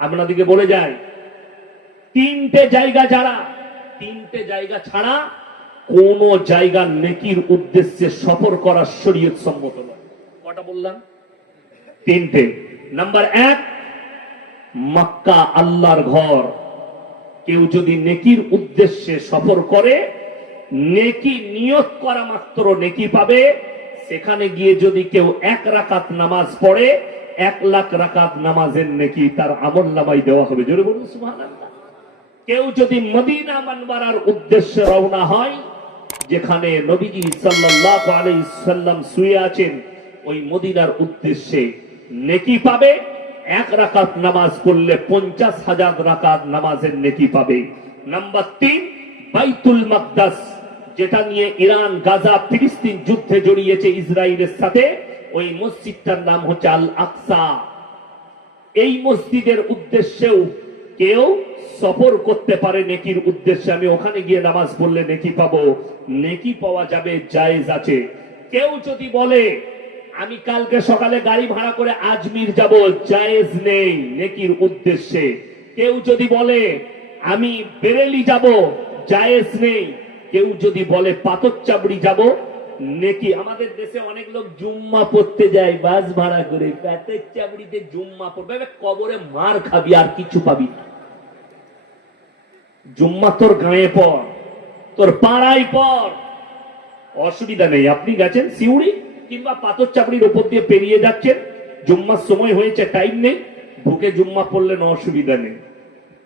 আপনাদেরকে বলে যাই, তিনটে জায়গা ছাড়া কোন জায়গা নেকির উদ্দেশ্যে সফর করা শরীয়ত সম্মত নয়। কটা বললাম? তিনটে। নাম্বার 1, মক্কা আল্লাহর ঘর। কেউ যদি নেকির উদ্দেশ্যে সফর করে, নেকি নিয়ত করা মাত্র নেকি পাবে। সেখানে গিয়ে যদি কেউ 1 রাকাত নামাজ পড়ে, 1 লাখ রাকাত নামাজের নেকি তার আমলনামায় দেওয়া হবে। জোরে বলুন সুবহানাল্লাহ। কেউ যদি মদিনা মানওয়ারার উদ্দেশ্যে রওনা হয়, যেখানে নবীজি সাল্লাল্লাহু আলাইহি সাল্লাম শুয়ে আছেন, ওই মদিনার উদ্দেশ্যে নেকি পাবে। 1 রাকাত নামাজ পড়লে 50,000 রাকাত নামাজের নেকি পাবে। নাম্বার 3, বাইতুল মাকদাস, যেটা নিয়ে ইরান, গাজা, ফিলিস্তিন যুদ্ধে জড়িয়েছে ইসরায়েলের সাথে। ওই মসজিদটার নাম হচ্ছে আল আকসা। এই মসজিদের উদ্দেশ্যেও কেউ সফর করতে পারে নেকির উদ্দেশ্যে। আমি ওখানে গিয়ে নামাজ পড়লে নেকি পাবো, নেকি পাওয়া যাবে, জায়েজ আছে। কেউ যদি বলে আমি কালকে সকালে গাড়ি ভাড়া করে আজমির যাব, জায়েজ নেই নেকির উদ্দেশ্যে। কেউ যদি বলে আমি বেরেলি যাব, জায়েজ নেই। কেউ যদি বলে পাথরচাবড়ি যাব, নেকি। আমাদের দেশে অনেক লোক জুম্মা পড়তে যায় বাস ভাড়া করে, পাথরচাবড়িতে জুম্মা পড়বে। কবরে মার খাবি, আর কিছু পাবি না। জুম্মা তোর গায়ে পর, তোর পাড়ায় পর, অসুবিধা নেই। আপনি গেছেন সিউড়ি কিংবা পাথরচাবড়ির উপর দিয়ে পেরিয়ে যাচ্ছেন, জুম্মার সময় হয়েছে, টাইম নেই, ঢুকে জুম্মা পড়লেন, অসুবিধা নেই,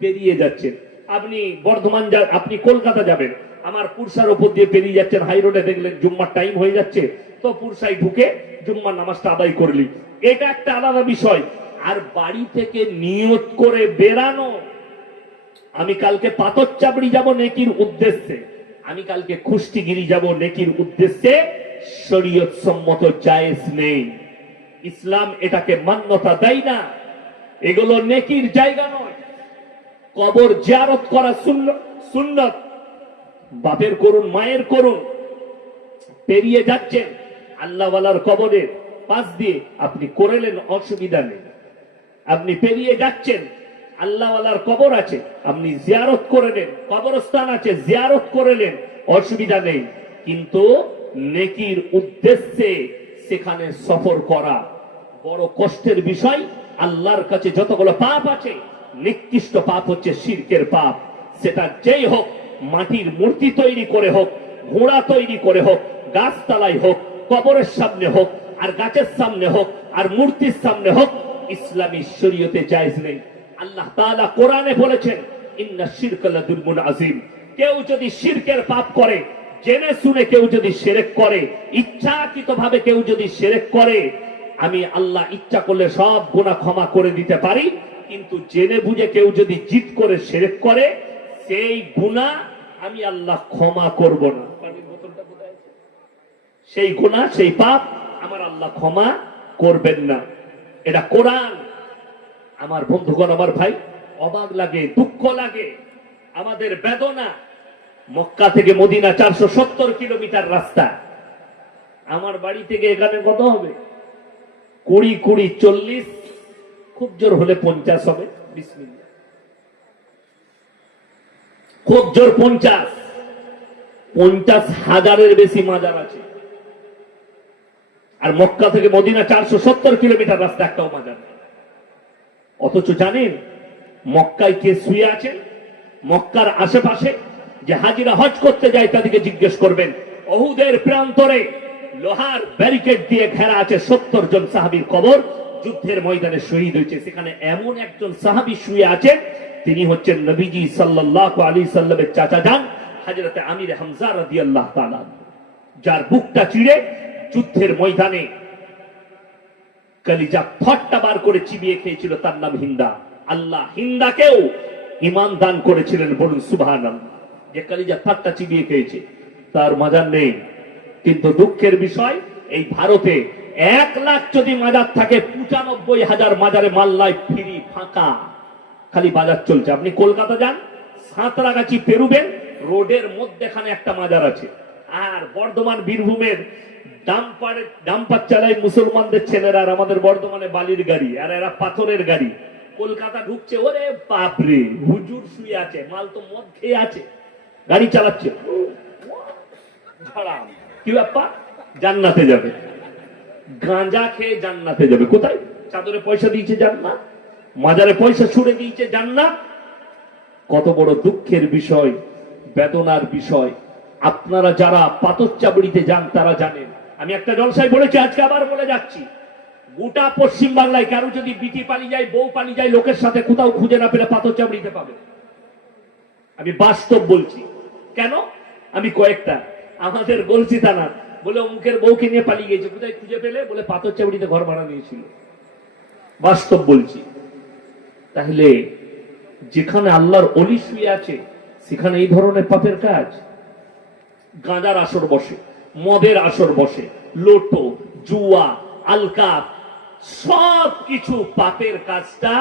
পেরিয়ে যাচ্ছেন। আপনি বর্ধমান আপনি কলকাতা যাবেন, আমার পুরসার উপর দিয়ে পেরিয়ে যাচ্ছেন, হাই রোডে দেখলেন জুম্মার টাইম হয়ে যাচ্ছে, তো পুরসায় ঢুকে জুম্মার নামাজটা আদায় করলি, এটা একটা আলাদা বিষয়। আর বাড়ি থেকে নিয়ত করে বেরানো, আমি কালকে পাথরচাবড়ি যাব নেকির উদ্দেশ্যে, আমি কালকে কুষ্টিগিরি যাব নেকির উদ্দেশ্যে, শরীয়ত সম্মত, জায়েজ নেই। ইসলাম এটাকে মান্যতা দেয় না। এগুলো নেকির জায়গা নয়। কবর জিয়ারত করা সুন্নত, বাপের করুন, মায়ের করুন। পেরিয়ে যাচ্ছেন আল্লাহওয়ালার কবরের পাশ দিয়ে, আপনি করেলেন, অসুবিধা নেই। আপনি পেরিয়ে যাচ্ছেন, আল্লাহওয়ালার কবর আছে, আপনি জিয়ারত করেলেন, কবরস্থান আছে, জিয়ারত করেলেন, অসুবিধা নেই। কিন্তু নেকির উদ্দেশ্যে সেখানে সফর করা বড় কষ্টের বিষয়। আল্লাহর কাছে যতগুলো পাপ আছে, নিকৃষ্ট পাপ হচ্ছে শিরকের পাপ। সেটা যেই হোক, মাটির মূর্তি তৈরি করে হোক, ঘোড়া তৈরি করে হোক, গাছতলায় হোক, কবরের সামনে হোক, আর গাছের সামনে হোক, আর মূর্তির সামনে হোক, ইসলামী শরীয়তে জায়েজ নেই। আল্লাহ তাআলা কোরআনে বলেছেন, ইন্না শিরকা লাযুলমুন আযীম। কেউ যদি শিরকের পাপ করে, জেনে শুনে কেউ যদি শিরক করে, ইচ্ছাকৃতভাবে কেউ যদি শিরক করে, আমি আল্লাহ ইচ্ছা করলে সব গুনাহ ক্ষমা করে দিতে পারি। কিন্তু জেনে বুঝে কেউ যদি জিদ করে শিরক করে, সেই গুনাহ আমি আল্লাহ ক্ষমা করব না। সেই গুনাহ, সেই পাপ আমার আল্লাহ ক্ষমা করবেন না। এটা কোরআন। আমার বন্ধুগণ, আমার ভাই, অবাক লাগে, দুঃখ লাগে, আমাদের বেদনা। মক্কা থেকে মদিনা 470 কিলোমিটার রাস্তা। আমার বাড়ি থেকে এখানে কত হবে? 20, 40, খুব জোর হলে 50 হবে। বিসমিল্লাহ, খুব জোর 50,000-এর বেশি মাজার আছে। আর মক্কা থেকে মদিনা 470 কিলোমিটার রাস্তা, একটাও মাজার নেই। অথচ জানেন মক্কায় কে শুয়ে আছেন? মক্কার আশেপাশে যে হাজিরা হজ করতে যায়, তাদেরকে জিজ্ঞেস করবেন, উহুদের প্রান্তরে লোহার ব্যারিকেড দিয়ে ঘেরা আছে 70 জন সাহাবীর কবর, যুদ্ধের ময়দানে শহীদ হয়েছে। সেখানে এমন একজন সাহাবী শুয়ে আছেন, তিনি হচ্ছেন নবীজি সাল্লাল্লাহু আলাইহি সাল্লামের চাচা যান, হযরতে আমির হামজা রাদিয়াল্লাহু তাআলা, যার বুকটা চিড়ে যুদ্ধের ময়দানে কলিজা ফটটা বার করে চিবিয়ে খেয়েছিল, তার নাম হিন্দা। আল্লাহ হিন্দাকেও ঈমান দান করেছিলেন, বলুন সুবহানাল্লাহ। যে কলিজা ফটটা চিবিয়ে খেয়েছে, তার মাজার নেই। কিন্তু দুঃখের বিষয়, এই ভারতে 1 লাখ যদি মাজার থাকে, 95,000 মাজারে মাল্লায় ফ্রি, ফাঁকা, খালি বাজার চলছে। আপনি কলকাতা যান, সাঁতরাগাছি পেরুবেন, রোডের মধ্যেখানে একটা মাজার আছে। আর বর্ধমান, বীরভূমের ডাম্পার চালায় মুসলমানদের ছেলেরা, আর আমাদের বর্ধমানে বালির গাড়ি, আর এরা পাথরের গাড়ি। কলকাতা ঢুকছে, ওরে বাপরে হুজুর শুয়ে আছে, মাল তো মদ খেয়ে আছে, গাড়ি চালাচ্ছে, কি ব্যাপার? জান্নাতে যাবে, গাঁজা খেয়ে জান্নাতে যাবে। কোথায়? চাদরে পয়সা দিয়েছে জান্নাত, মাজারে পয়সা ছুড়ে দিয়েছে জান্নাত। কত বড় দুঃখের বিষয়, বেদনার বিষয়। আপনারা যারা পাথরচাবড়িতে যান তারা জানেন। আমি একটা জলসায় বলেছি, আজকে আবার বলে যাচ্ছি, গোটা পশ্চিম বাংলায় কারো যদি বিটি পালিয়ে যায়, বউ পালিয়ে যায়, লোকের সাথে কোথাও খুঁজে না পেলে পাথরচাবড়িতে পাবে। আমি বাস্তব বলছি। কেন? আমি কয়েকটা আমাদের বলছি তা না, বলে অমুকের বউকে নিয়ে পালিয়ে গেছে, কোথায় খুঁজে পেলে? বলে পাথরচাবড়িতে ঘর ভাড়া নিয়েছিল। বাস্তব বলছি। তাহলে যেখানে আল্লাহর অলি শুয়ে আছে সেখানে এই ধরনের পাপের কাজ। গাঁজার আসর বসে, মদের আসর বসে, লোটো, জুয়া, আলকাপ, সব কিছু পাপের কাজটা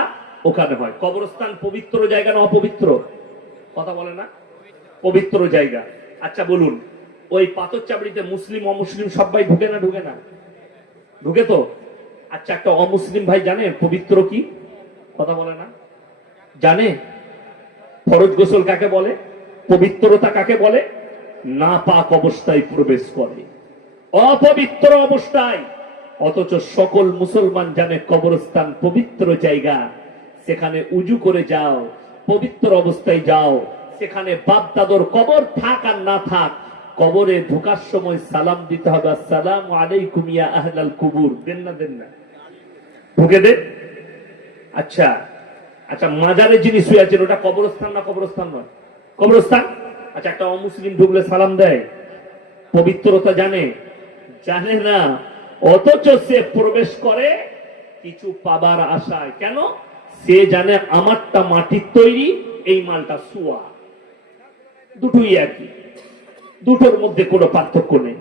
ওখানে হয়। কবরস্থান পবিত্র জায়গা না অপবিত্র? কথা বলে না? পবিত্র জায়গা। আচ্ছা বলুন, ওই পাথরচাবড়িতে মুসলিম অমুসলিম সবাই ঢুকে না? ঢুকে না? ঢুকে তো। আচ্ছা, একটা অমুসলিম ভাই জানে পবিত্র কি? কথা বলে না? জানে? ফরজ গোসল কাকে বলে? পবিত্রতা কাকে বলে? না পাক অবস্থায় প্রবেশ করে, অপবিত্র অবস্থায়। অথচ সকল মুসলমান জানে কবরস্থান পবিত্র জায়গা, সেখানে উজু করে যাও, পবিত্র অবস্থায় যাও। সেখানে বাপ দাদর কবর থাক আর না থাক, কবরে ঢোকার সময় সালাম দিতে হবে, আসসালামু আলাইকুম ইয়া আহলাল কুবুর। দেন না? দেন না? ঢুকে দে। আচ্ছা আচ্ছা, মাজারে যিনি শুয়ে আছেন ওটা কবরস্থান না কবরস্থান নয়? কবরস্থান। আচ্ছা, একটা অমুসলিম ঢুকলে সালাম দেয়, পবিত্রতা জানে? জানে না। অথচ সে প্রবেশ করে কিছু পাবার আশায়। কেন? সে জানে আমারটা মাটির তৈরি, এই মালটা সুয়া। দুটোই একই, দুটোর মধ্যে কোনো পার্থক্য নেই।